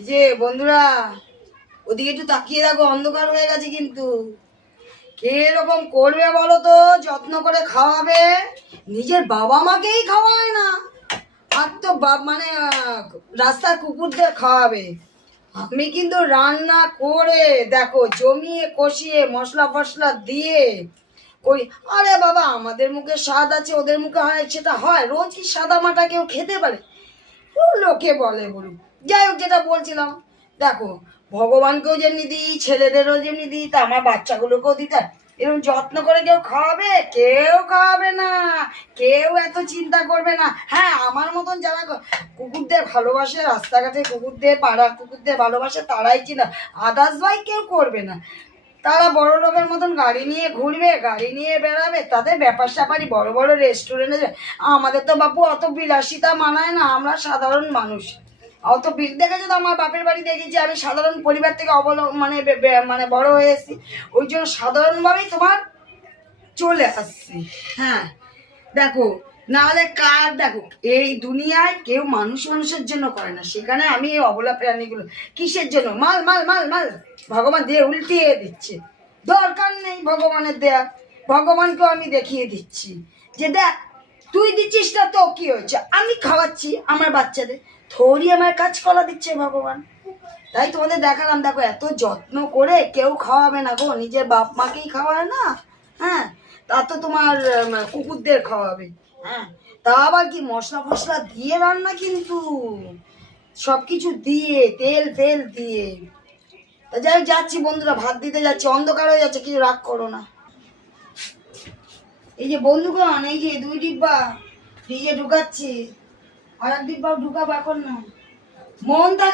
এই যে, বন্ধুরা, ওদিকে একটু তাকিয়ে দেখো, অন্ধকার হয়ে গেছে কিন্তু। কে এরকম করবে বলো তো? যত্ন করে খাওয়াবে। নিজের বাবা মাকেই খাওয়ায় না। আর তো মানে রাস্তার কুকুরদের খাওয়াবে। আমি কিন্তু রান্না করে, দেখো, জমিয়ে, কষিয়ে, মশলা ফসলা দিয়ে করি। আরে বাবা, আমাদের মুখে স্বাদ আছে, ওদের মুখে হয়, সেটা হয়। রোজ কি সাদা মাটা কেউ খেতে পারে? লোকে বলে বলুন যাই হোক, যেটা বলছিলাম, দেখো, ভগবানকেও যেমনি দিই, ছেলেদেরও যেমনি দিই, তা আমার বাচ্চাগুলোকেও দিতে হয়। এরকম যত্ন করে কেউ খাওয়াবে? কেউ খাওয়াবে না। কেউ এত চিন্তা করবে না। হ্যাঁ আমার মতন যারা কুকুরদের ভালোবাসে, রাস্তাঘাটে কুকুরদের, পাড়ার কুকুরদের ভালোবাসে, তারাই চিন্তা। আদার্স ভাই কেউ করবে না। তারা বড় লোকের মতন গাড়ি নিয়ে ঘুরবে, গাড়ি নিয়ে বেড়াবে, তাদের ব্যাপার স্যাপারই বড় বড় রেস্টুরেন্টে আমাদের তো বাপু অত বিলাসিতা মানায় না, আমরা সাধারণ মানুষ। অত বিল দেখেছ তো আমার বাপের বাড়ি দেখেছি, আমি সাধারণ পরিবার থেকে অবল মানে মানে বড় হয়ে এসেছি। ওই জন্য সাধারণভাবেই তোমার চলে আসছি। হ্যাঁ দেখো নাহলে কার, দেখো, এই দুনিয়ায় কেউ মানুষ মানুষের জন্য করে না। সেখানে আমি এই অবলা প্রাণীগুলো কিসের জন্য? মাল মাল মাল মাল। ভগবান দিয়ে উল্টিয়ে দিচ্ছে। দরকার নেই ভগবানের দেয়া। ভগবানকেও আমি দেখিয়ে দিচ্ছি। যে দেখ, তুই দিচ্ছিস না তো কি হয়েছে? আমি খাওয়াচ্ছি আমার বাচ্চাদের। থোড়ি আমার কাজ করা দিচ্ছে ভগবান। তাই তোমাদের দেখালাম, দেখো, এত যত্ন করে কেউ খাওয়াবে না গো। নিজের বাপ মাকেই খাওয়ায় না হ্যাঁ? তা তো তোমার কুকুরদের খাওয়াবে। হ্যাঁ তা আবার কি মশলা ফসলা দিয়ে রান্না কিন্তু? সব কিছু দিয়ে, তেল তেল দিয়ে। তা যাই যাচ্ছি বন্ধুরা, ভাত দিতে যাচ্ছি, অন্ধকার হয়ে যাচ্ছে, কিছু রাগ করো না। এই যে বন্ধুগণ, এই যে দুই ডিব্বা ফ্রিজে ঢুকাচ্ছি আর এক ডিব্বাও ঢুকাবো এখন না। মন থাকে